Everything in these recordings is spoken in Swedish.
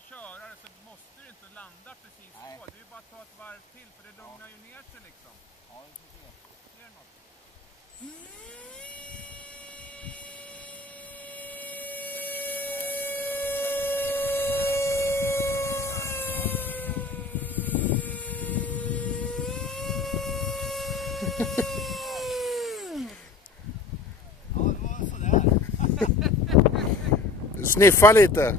en körare så måste du inte landa precis så. Det är ju bara att ta ett varv till för det lugnar ju ner sig liksom. Ja, vi får se. Ser du något? Ja, det var sådär. Sniffa lite.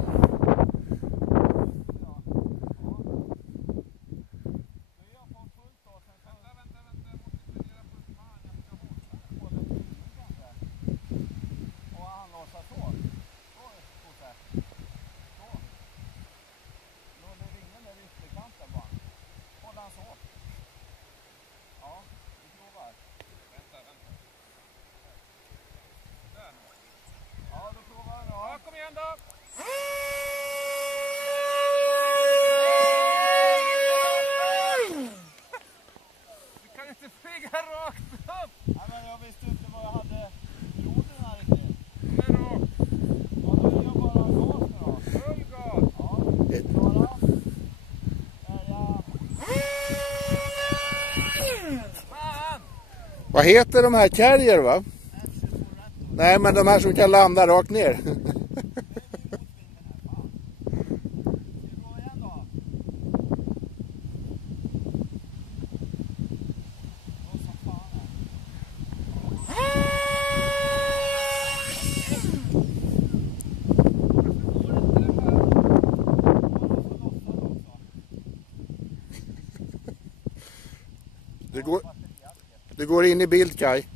Kom igen då! Du kan inte flyga rakt upp! Nej, men jag visste inte vad jag hade gjort den här riktigt. Det är rakt. Ja, då är jag bara gas nu då. Full gas! Ja, klara. Fan! Vad heter de här Carrier va? Nej, men de här som kan landa rakt ner. Du går in i bild, Kaj.